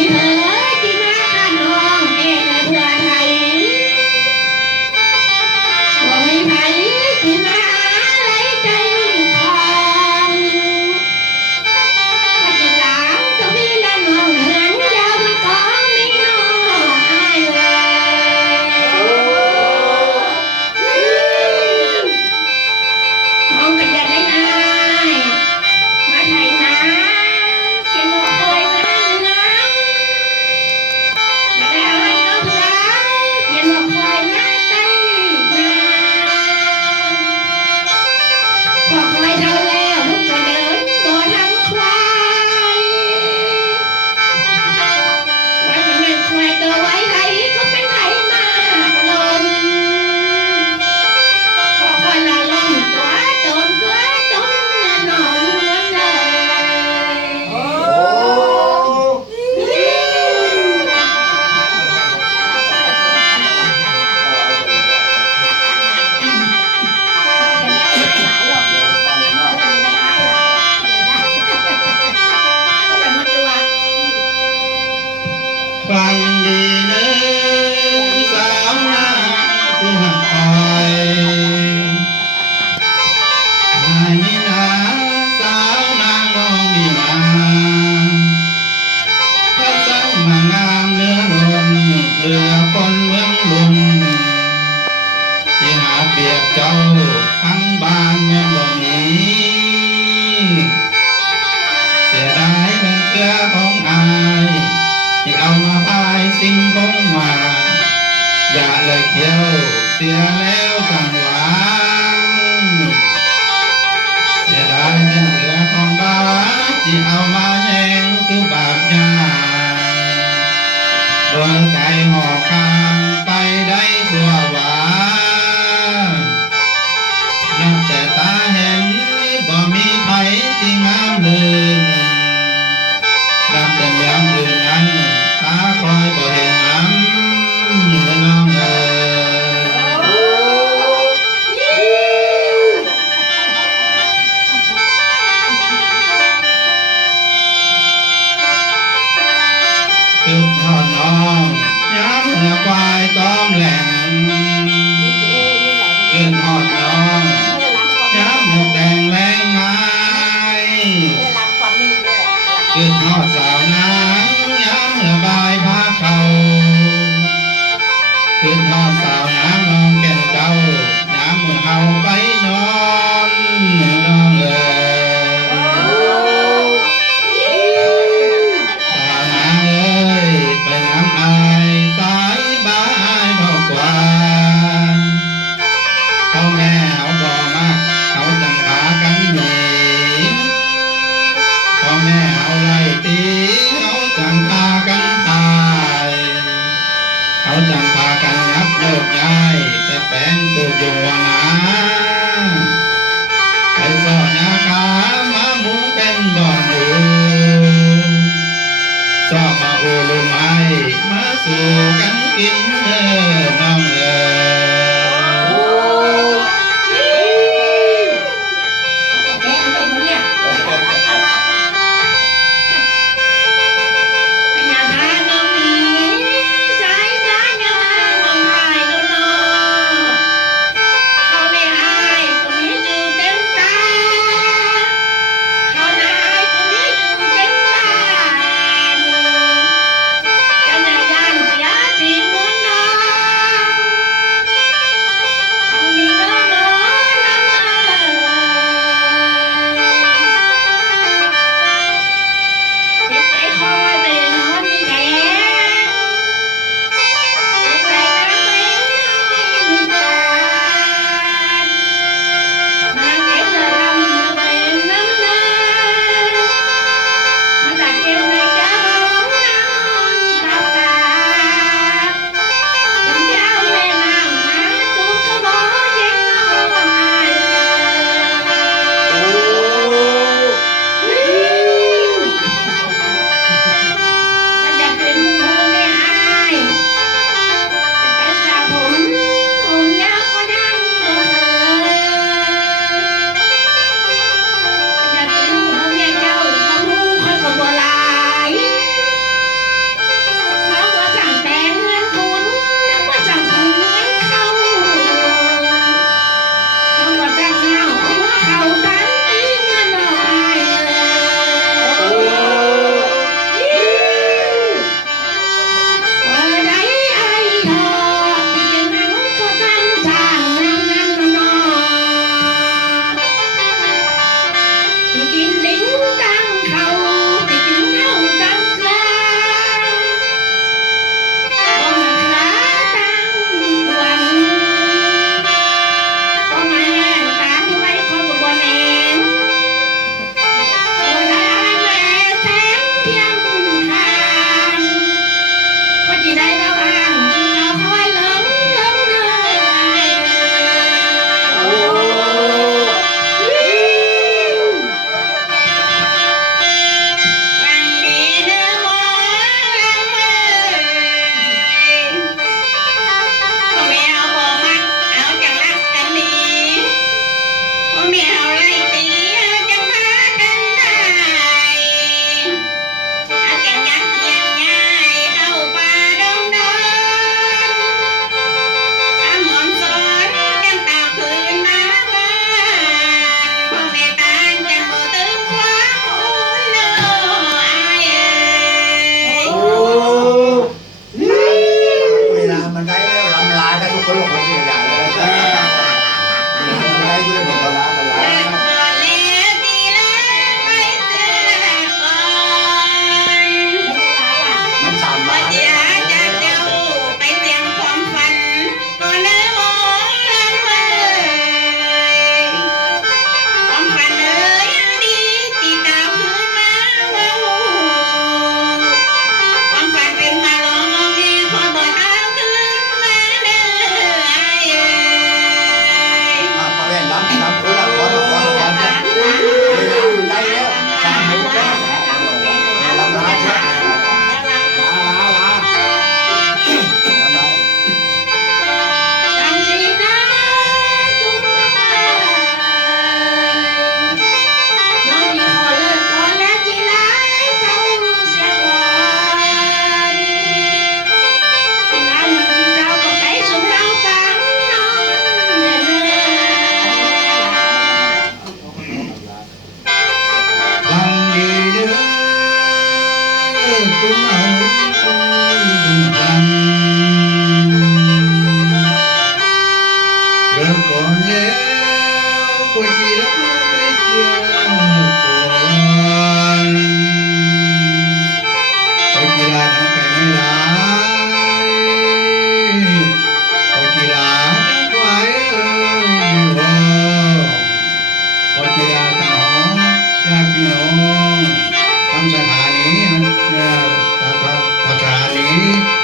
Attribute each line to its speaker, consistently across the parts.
Speaker 1: Amen. ำสถานีเนี่ยสถานี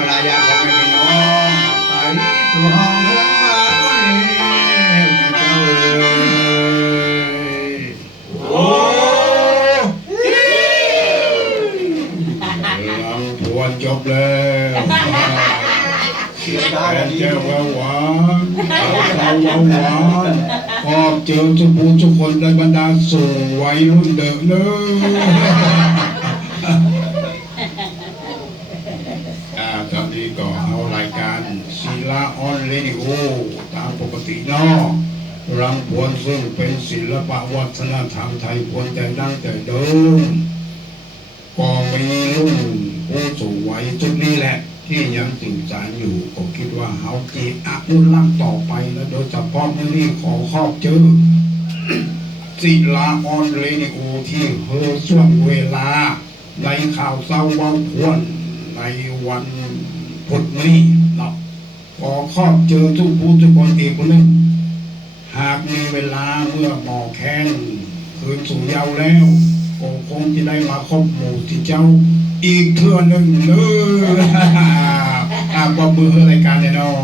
Speaker 1: พราลายาของแม่พี่น้องไปสู่ห้องเรือนมาก็เห็นเจ้าเอ๋ย
Speaker 2: โอ้ลังทวนจบแล้ว
Speaker 3: เสียดาย
Speaker 2: น
Speaker 3: ดี
Speaker 2: เจ้าว่าหวานเอาเขาวหวานพอบเจอทุกผู้ทุกคนในบรรดาสู่วัยรุ่นเด็กเลย ลาออนเรดิโอตามปกตินาะรังพวนซึ่งเป็นศิลปะวัฒนธรรมไทยพวนแต่ดั้งแต่เดิมก็มีรุ่นผู้สูงวัยชุดนี้แหละที่ยังสื่อสารอยู่ผมคิดว่าเขาจีอนุรักษ์ต่อไปแล้วโดยเฉพาะเมื่อนี้ขอขอบเจอศิลาออนเรดิโอที่เฮอช่วงเวลา ในข่าวเศร้าเว่าพวนในวันพุธนี้เนาะ ขอครอบเจอทุกผู้ทุกคนอีกคนหนึ่งหากมีเวลาเมื่อหมอแค้นคืนสู่เยาว์แล้วก็คงจะได้มาคบหมู่ที่เจ้าอีกเทื่อหนึ่งเลยอ่าปรบมือให้รายการเนี่ยเนาะ